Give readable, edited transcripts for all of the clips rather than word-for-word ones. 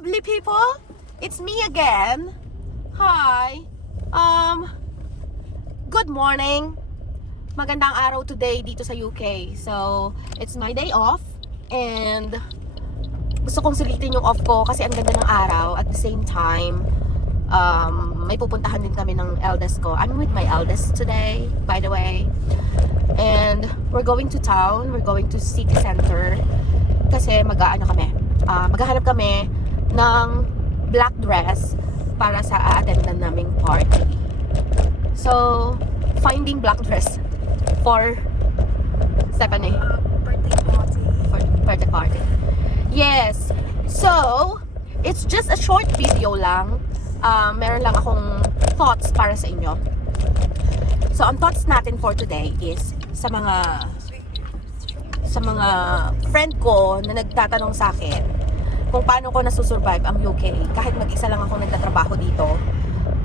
lovely people! It's me again. Hi. Good morning. Magandang araw today dito sa UK. So, it's my day off and gusto kong sulitin yung off ko kasi ang ganda ng araw. At the same time, may pupuntahan din kami ng eldest ko. I'm with my eldest today, by the way. And we're going to town. We're going to city center kasi maghahanap kami ng black dress para sa a-attendan naming party. So, finding black dress for Stephanie. Birthday party. Yes. So, it's just a short video lang. Meron lang akong thoughts para sa inyo. So, ang thoughts natin for today is sa mga friend ko na nagtatanong sa akin kung paano ko nasusurvive ang UK kahit mag-isa lang ako nagtatrabaho dito,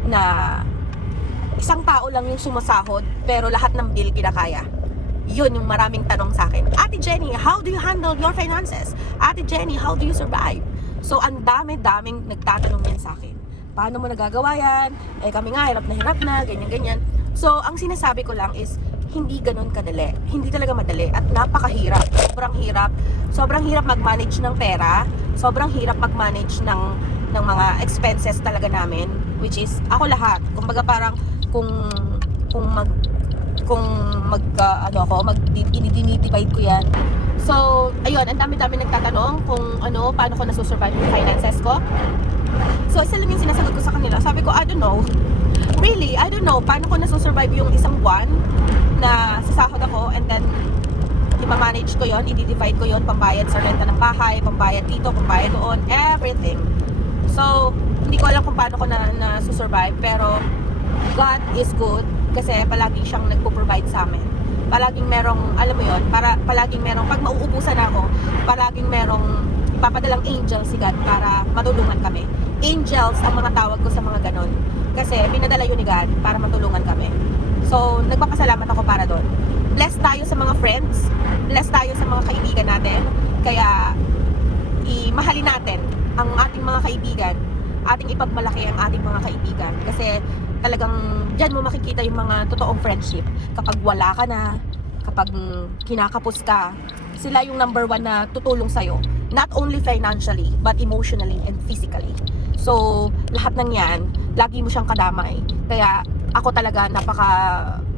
na isang tao lang yung sumasahod pero lahat ng bill kinakaya. Yun yung maraming tanong sa akin. Ate Jenny, how do you handle your finances? Ate Jenny, how do you survive? So ang daming nagtatanong yan sa akin. Paano mo nagagawa yan? Eh kami nga hirap na, ganyan. So ang sinasabi ko lang is hindi ganun kadali. Hindi talaga madali at napakahirap. Sobrang hirap mag-manage ng pera. Sobrang hirap mag-manage ng mga expenses talaga namin, which is ako lahat. Kumbaga parang dinidivide ko yan. So, ayun, ang dami-dami nagtatanong kung paano ko nasusurvive yung finances ko. So, isa lang yung sinasagot ko sa kanila. Sabi ko, I don't know. Really, I don't know paano ko nasusurvive yung isang buwan na sasahod ako and then i-manage ko yon, i-divide ko yon, pambayad sa renta ng bahay, pambayad dito, pambayad doon, everything. So, hindi ko alam kung paano ko na susurvive, pero God is good kasi palagi siyang nagpo-provide sa amin. Palaging merong, alam mo yon, palaging merong, pag mauubusan ako, palaging merong ipapadalang angels si God para matulungan kami. Angels ang mga tawag ko sa mga ganon. Kasi pinadala yun ni God para matulungan kami. So, nagpapasalamat ako para doon. Bless tayo sa mga friends. Bless tayo sa mga kaibigan natin. Kaya, imahalin natin ang ating mga kaibigan. Ating ipagmalaki ang ating mga kaibigan. Kasi, talagang dyan mo makikita yung mga totoong friendship. Kapag wala ka na, kapag kinakapos ka, sila yung number one na tutulong sa'yo. Not only financially, but emotionally and physically. So, lahat ng yan, lagi mo siyang kadamay. Kaya, ako talaga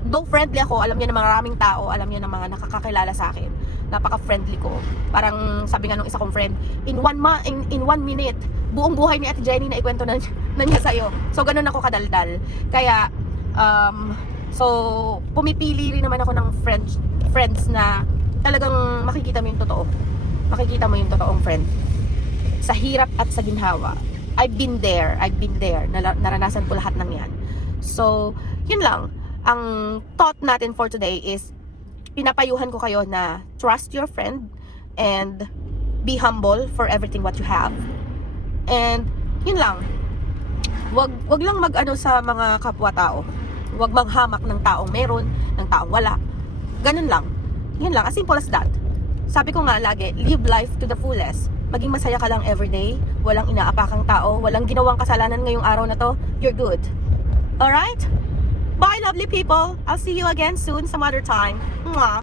though friendly ako, alam niya ng maraming tao, alam niya ng mga nakakakilala sa akin. Napaka-friendly ko. Parang sabi nga nung isa kong friend, in 1 minute, buong buhay ni Ate Jenny na ikwento na niya sa'yo. So, ganun ako kadaldal. Kaya, so, pumipili rin naman ako ng friends na talagang makikita mo yung totoo. Makikita mo yung totoong friend. Sa hirap at sa ginhawa. I've been there. Naranasan ko lahat ng yan. So, yun lang. Ang thought natin for today is pinapayuhan ko kayo na trust your friend and be humble for everything what you have. And yun lang. Wag lang sa mga kapwa-tao. Wag manghamak ng taong meron, ng taong wala. Ganun lang. Yun lang. As simple as that. Sabi ko nga lagi, live life to the fullest. Maging masaya ka lang everyday. Walang inaapakang tao. Walang ginawang kasalanan ngayong araw na to. You're good. Alright? Bye, lovely people. I'll see you again soon some other time. Mwah.